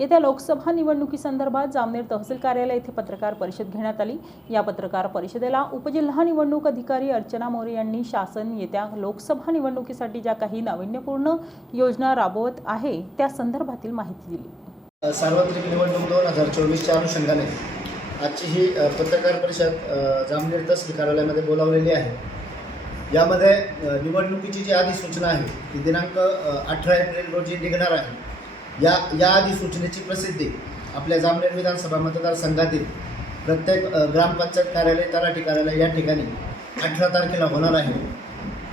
येत्या लोकसभा निवडणुकीसंदर्भात जामनेर तहसील कार्यालय येथे पत्रकार परिषद घेण्यात आली. या पत्रकार परिषदेला उपजिल्हा निवडणूक अधिकारी अर्चना मोरे यांनी शासन येत्या लोकसभा निवडणुकीसाठी ज्या काही नाविन्यपूर्ण योजना राबवत आहे त्या संदर्भातील माहिती दिली. सार्वत्रिक निवडणूक दोन हजार चोवीसच्या अनुषंगाने आजची ही पत्रकार परिषद जामनेर तहसील कार्यालयामध्ये बोलावलेली आहे. यामध्ये निवडणुकीची जी अधिसूचना आहे ती दिनांक अठरा एप्रिल रोजी निघणार आहे. या या अधिसूचनेची प्रसिद्धी आपल्या जामनेर विधानसभा मतदारसंघातील प्रत्येक ग्रामपंचायत कार्यालय तलाठी कार्यालय या ठिकाणी अठरा तारखेला होणार आहे.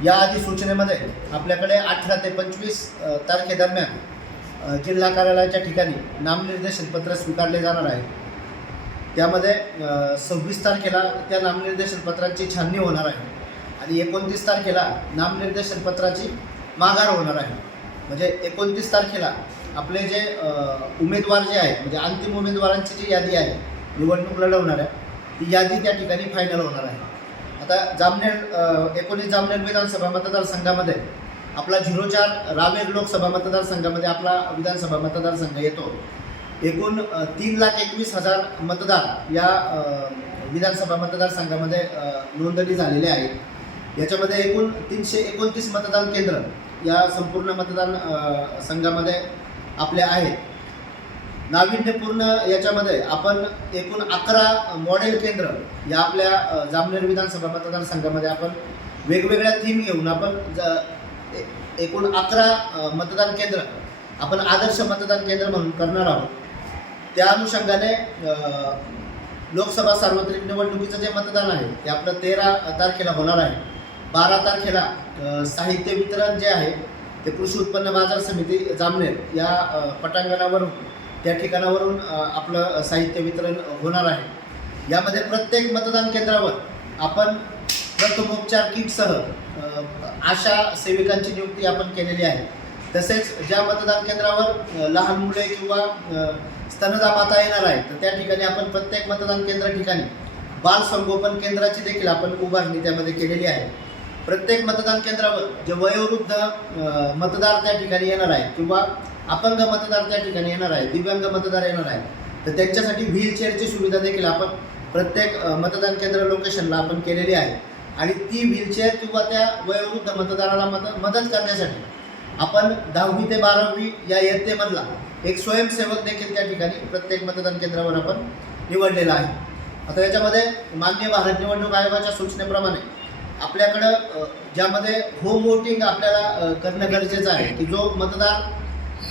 या अधिसूचनेमध्ये आपल्याकडे अठरा ते पंचवीस तारखेदरम्यान जिल्हा कार्यालयाच्या ठिकाणी नामनिर्देशन पत्र स्वीकारले जाणार आहे. त्यामध्ये सव्वीस तारखेला त्या नामनिर्देशन पत्रांची छाननी होणार आहे आणि एकोणतीस तारखेला नामनिर्देशन पत्राची माघार होणार आहे. म्हणजे एकोणतीस तारखेला आपले जे उमेदवार जे आहेत म्हणजे अंतिम उमेदवारांची जी यादी आहे निवडणूक लढवणाऱ्या ती यादी त्या ठिकाणी फायनल होणार आहे. आता जामनेर एकोणीस जामनेर विधानसभा मतदारसंघामध्ये आपला झिरो चार रावेर लोकसभा मतदारसंघामध्ये आपला विधानसभा मतदारसंघ येतो. एकूण तीन लाख एकवीस हजार मतदार या विधानसभा मतदारसंघामध्ये नोंदणी झालेले आहेत याच्यामध्ये एकूण तीनशे एकोणतीस मतदान केंद्र या संपूर्ण मतदान संघामध्ये आपले आहेत. नाविन्यपूर्ण याच्यामध्ये आपण एकूण अकरा मॉडेल केंद्र या आपल्या जामनेर विधानसभा मतदारसंघामध्ये आपण वेगवेगळ्या थीम घेऊन आपण ज ए- एकूण अकरा मतदान केंद्र आपण आदर्श मतदान केंद्र म्हणून करणार आहोत. त्या अनुषंगाने लोकसभा सार्वत्रिक निवडणुकीचं जे मतदान आहे ते आपलं तेरा तारखेला होणार आहे. बारा तारखेला साहित्य वितरण जे आहे ते कृषी उत्पन्न बाजार समिती जामनेर या पटांगणावरून त्या ठिकाणावरून आपलं साहित्य वितरण होणार आहे. यामध्ये प्रत्येक मतदान केंद्रावर आपण प्रथमोपचार किटसह आशा सेविकांची नियुक्ती आपण केलेली आहे. तसेच ज्या मतदान केंद्रावर लहान मुले किंवा स्तनदा माता येणार आहे तर त्या ठिकाणी आपण प्रत्येक मतदान केंद्र ठिकाणी बाल संगोपन केंद्राची देखील आपण उभारणी त्यामध्ये केलेली आहे. प्रत्येक मतदान केंद्रावर जे वयोवृद्ध मतदार त्या ठिकाणी येणार आहे किंवा अपंग मतदार त्या ठिकाणी येणार आहे दिव्यांग मतदार येणार आहे तर त्यांच्यासाठी व्हीलचेअरची सुविधा देखील आपण प्रत्येक मतदान केंद्र लोकेशनला आपण केलेली आहे. आणि ती व्हीलचेअर किंवा त्या वयोवृद्ध मतदाराला मद मदत करण्यासाठी आपण दहावी ते बारावी या इयत्तेमधला एक स्वयंसेवक देखील त्या ठिकाणी प्रत्येक मतदान केंद्रावर आपण निवडलेला आहे. आता याच्यामध्ये मान्य भारत निवडणूक आयोगाच्या सूचनेप्रमाणे आपल्याकडं ज्यामध्ये होम वोटिंग आपल्याला करणं गरजेचं आहे. की जो मतदार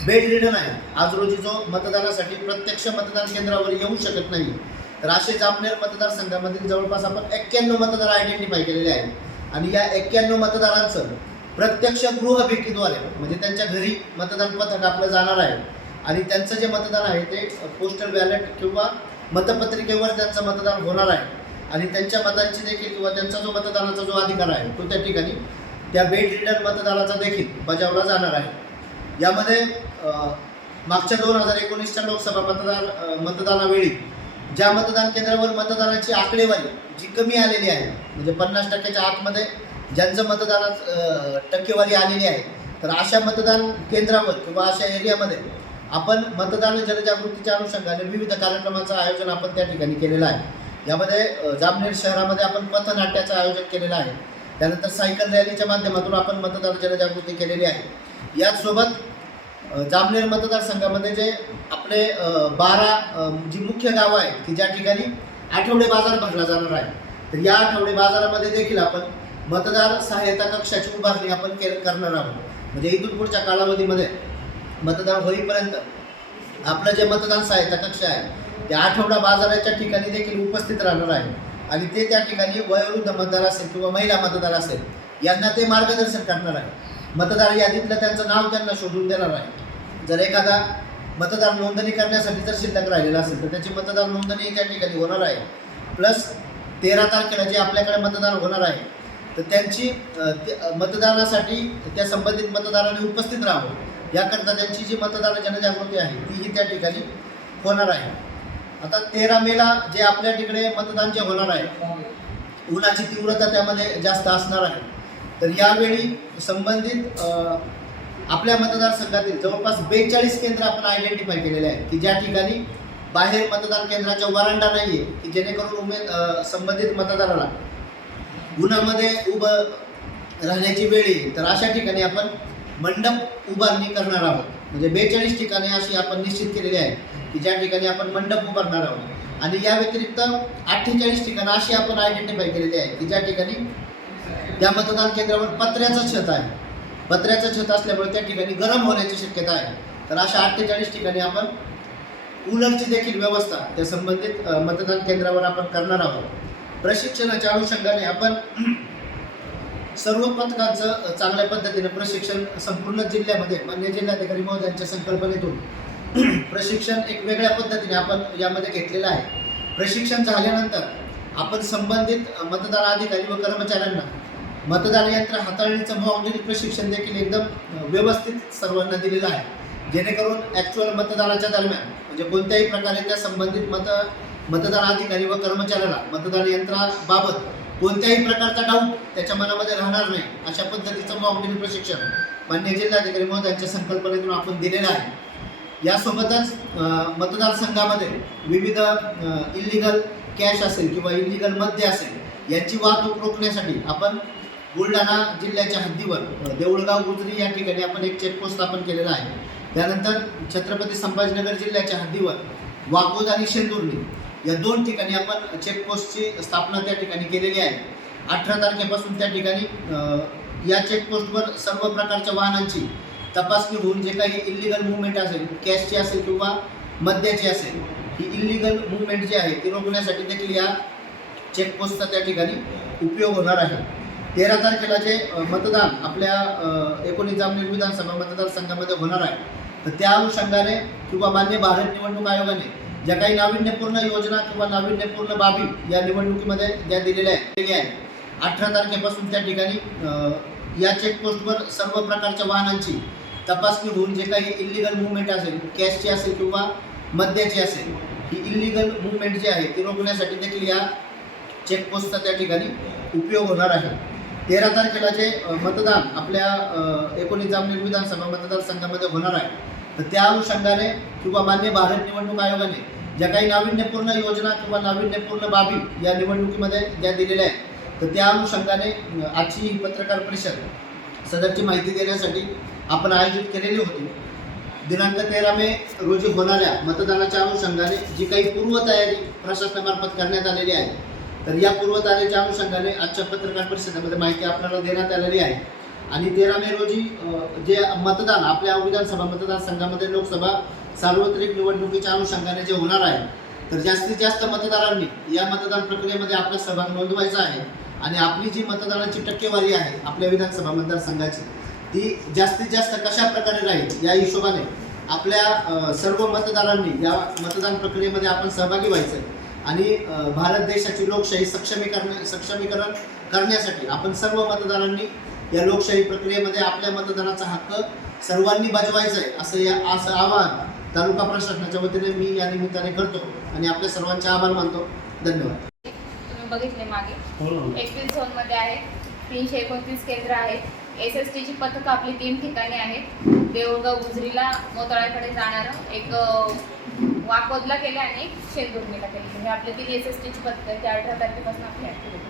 बेड रिडन आहे आज रोजी जो मतदानासाठी प्रत्यक्ष मतदान केंद्रावर येऊ शकत नाही तर असे जामनेर मतदारसंघामधील जवळपास आपण एक्क्याण्णव मतदार आयडेंटिफाय केलेले आहेत. आणि या एक्क्याण्णव मतदारांचं प्रत्यक्ष गृहभेटीद्वारे म्हणजे त्यांच्या घरी मतदान पथक आपलं जाणार आहे. आणि त्यांचं जे मतदान आहे ते पोस्टल बॅलेट किंवा मतपत्रिकेवर त्यांचं मतदान होणार आहे. आणि त्यांच्या मतांची देखील किंवा त्यांचा जो मतदानाचा जो अधिकार आहे तो त्या ठिकाणी त्या बेड रिडर मतदानाचा देखील बजावला जाणार आहे. यामध्ये मागच्या दोन हजार एकोणीसच्या लोकसभा मतदान मतदानावेळी ज्या मतदान केंद्रावर मतदानाची आकडेवारी जी कमी आलेली आहे म्हणजे पन्नास टक्क्याच्या आतमध्ये ज्यांचं मतदानात टक्केवारी आलेली आहे तर अशा मतदान केंद्रावर किंवा अशा एरियामध्ये आपण मतदान जनजागृतीच्या अनुषंगाने विविध कार्यक्रमाचं आयोजन आपण त्या ठिकाणी केलेलं आहे. यामध्ये जामनेर शहरामध्ये आपण पथनाट्याचं आयोजन केलेलं आहे. त्यानंतर सायकल रॅलीच्या माध्यमातून आपण मतदार जनजागृती केलेली आहे. याचसोबत जामनेर मतदारसंघामध्ये जे आपले बारा जी मुख्य गावं आहेत की ज्या ठिकाणी आठवडे बाजार भरला जाणार आहे तर या आठवडे बाजारामध्ये देखील आपण मतदार सहाय्यता कक्षाची उभारणी आपण के करणार आहोत. म्हणजे इथून पुढच्या कालावधीमध्ये मतदान होईपर्यंत आपलं जे मतदान सहायता कक्ष आहे ते आठवडा बाजाराच्या ठिकाणी देखील उपस्थित राहणार आहे. आणि ते त्या ठिकाणी वयोवृद्ध मतदार असेल किंवा महिला मतदार असेल यांना ते मार्गदर्शन करणार आहे. मतदार यादीतलं त्यांचं नाव त्यांना शोधून देणार आहे. जर एखादा मतदार नोंदणी करण्यासाठी जर शिल्लक राहिलेला असेल तर त्याची मतदार नोंदणी त्या ठिकाणी होणार आहे. प्लस तेरा तारखेला जे आपल्याकडे मतदान होणार आहे तर त्यांची मतदानासाठी त्या संबंधित मतदारांनी उपस्थित राहावं. याकरता त्यांची जी मतदार जनजागृती आहे तीही त्या ठिकाणी होणार आहे. आता तेरा मेला जे आपल्या तिकडे मतदान जे होणार आहे उन्हाची तीव्रता त्यामध्ये जास्त असणार आहे. तर यावेळी संबंधित आपल्या मतदारसंघातील जवळपास बेचाळीस केंद्र आपण आयडेंटिफाय केलेले आहेत की ज्या ठिकाणी बाहेर मतदान केंद्राच्या वरांडा नाही आहे की जेणेकरून उमेद संबंधित मतदाराला उन्हामध्ये उभं राहण्याची वेळ येईल. तर अशा ठिकाणी आपण मंडप उभारणी करणार आहोत. म्हणजे बेचाळीस ठिकाणी अशी आपण निश्चित केलेली आहे की ज्या ठिकाणी आपण मंडप उभारणार आहोत. आणि या व्यतिरिक्त अठ्ठेचाळीस ठिकाणं अशी आपण आयडेंटिफाय केलेली आहे की ज्या ठिकाणी त्या मतदान केंद्रावर पत्र्याचं छत आहे. पत्र्याचं छत असल्यामुळे त्या ठिकाणी गरम होण्याची शक्यता आहे. तर अशा अठ्ठेचाळीस ठिकाणी आपण कूलरची देखील व्यवस्था त्या संबंधित मतदान केंद्रावर आपण करणार आहोत. प्रशिक्षणाच्या अनुषंगाने आपण सर्व पथकांचं चांगल्या पद्धतीने प्रशिक्षण संपूर्ण जिल्ह्यामध्ये मान्य जिल्हाधिकारी महोदयांच्या संकल्पनेतून प्रशिक्षण एक वेगळ्या पद्धतीने आपण यामध्ये घेतलेलं आहे. प्रशिक्षण झाल्यानंतर आपण संबंधित मतदार अधिकारी व कर्मचाऱ्यांना मतदान यंत्र हाताळणीचं मॉकड्रिल प्रशिक्षण देखील एकदम व्यवस्थित सर्वांना दिलेलं आहे. जेणेकरून ॲक्च्युअल मतदानाच्या दरम्यान म्हणजे कोणत्याही प्रकारे त्या संबंधित मत मतदार अधिकारी व कर्मचाऱ्याला मतदान यंत्राबाबत कोणत्याही प्रकारचा डाऊट त्याच्या मनामध्ये राहणार नाही. अशा पद्धतीचं मॉकड्रिल प्रशिक्षण मान्य जिल्हाधिकारी महोदयांच्या संकल्पनेतून आपण दिलेलं आहे. यासोबतच मतदारसंघामध्ये विविध इलिगल कॅश असेल किंवा इलिगल मद्य असेल याची वाहतूक रोखण्यासाठी आपण बुलढाणा जिल्ह्याच्या हद्दीवर देऊळगाव गुजरी या ठिकाणी आपण एक चेकपोस्ट स्थापन केलेला आहे. त्यानंतर छत्रपती संभाजीनगर जिल्ह्याच्या हद्दीवर वाकोद आणि शेंदुर्ली या दोन ठिकाणी आपण चेकपोस्टची स्थापना त्या ठिकाणी केलेली आहे. अठरा तारखेपासून त्या ठिकाणी या चेकपोस्टवर सर्व प्रकारच्या वाहनांची तपासणी होऊन जे काही इलिगल मुवमेंट असेल कॅशची असेल किंवा मद्याची असेल ही इलिगल मुवमेंट जी आहे ती रोखण्यासाठी देखील या चेकपोस्टचा त्या ठिकाणी उपयोग होणार आहे. तेरा तारखेला जे मतदान आपल्या एकोणीस जामनेर विधानसभा मतदारसंघामध्ये होणार आहे. तर त्या अनुषंगाने किंवा मान्य भारत निवडणूक आयोगाने ज्या काही नाविन्यपूर्ण योजना किंवा नाविन्यपूर्ण बाबी या निवडणुकीमध्ये ज्या दिलेल्या आहेत आहेत. अठरा तारखेपासून त्या ठिकाणी या चेकपोस्टवर सर्व प्रकारच्या वाहनांची तपासणी होऊन जे काही इलिगल मुवमेंट असेल कॅशची असेल किंवा मद्याची असेल ही इलिगल मुवमेंट जी आहे ती रोखण्यासाठी देखील या चेकपोस्टचा त्या ठिकाणी उपयोग होणार आहे. तेरा तारखेला जे मतदान आपल्या एकोणीस जामनेर विधानसभा मतदारसंघामध्ये होणार आहे. तर त्या अनुषंगाने किंवा मान्य भारत निवडणूक आयोगाने ज्या काही नाविन्यपूर्ण योजना किंवा नाविन्यपूर्ण बाबी या निवडणुकीमध्ये ज्या दिलेल्या आहेत तर त्या अनुषंगाने आजची ही पत्रकार परिषद सदरची माहिती देण्यासाठी आपण आयोजित केलेली होती. दिनांक तेरा मे रोजी होणाऱ्या मतदानाच्या अनुषंगाने जी काही पूर्वतयारी प्रशासनामार्फत करण्यात आलेली आहे तर या पूर्वतयारीच्या अनुषंगाने आजच्या पत्रकार परिषदेमध्ये माहिती आपल्याला देण्यात आलेली आहे. आणि तेरा मे रोजी जे मतदान आपल्या विधानसभा मतदारसंघामध्ये लोकसभा सार्वत्रिक निवडणुकीच्या अनुषंगाने जे होणार आहे तर जास्तीत जास्त मतदारांनी या मतदान प्रक्रियेमध्ये आपला सहभाग नोंदवायचा आहे आणि आपली जी मतदानाची टक्केवारी आहे आपल्या विधानसभा मतदारसंघाची ती जास्तीत जास्त कशा प्रकारे राहील या हिशोबाने आपल्या सर्व मतदारांनी या मतदान प्रक्रियेमध्ये आपण सहभागी व्हायचं आहे. आणि भारत देशाची लोकशाही सक्षमीकरण सक्षमीकरण करण्यासाठी आपण सर्व मतदारांनी या लोकशाही प्रक्रियेमध्ये आपल्या मतदानाचा हक्क सर्वांनी बजवायचा आहे असं या असं आवाहन तालुका प्रशासनाच्या वतीने मी या निमित्ताने करतो आणि आपल्या सर्वांचे आभार मानतो. धन्यवाद. तुम्ही बघितले मागे. एकवीस झोनमध्ये आहेत तीनशे एकोणतीस केंद्र आहेत एस एस टीची पथकं आपली तीन ठिकाणी आहेत. देऊळगाव गुजरीला मोताळ्याकडे जाणारं एक वाकोदला केलं आणि एक शेंदुर्णीला केलं. म्हणजे आपले तीन एस एस टीची पथकं आहेत. ते अठरा तारखेपासून आपली ॲक्टिव्हिटी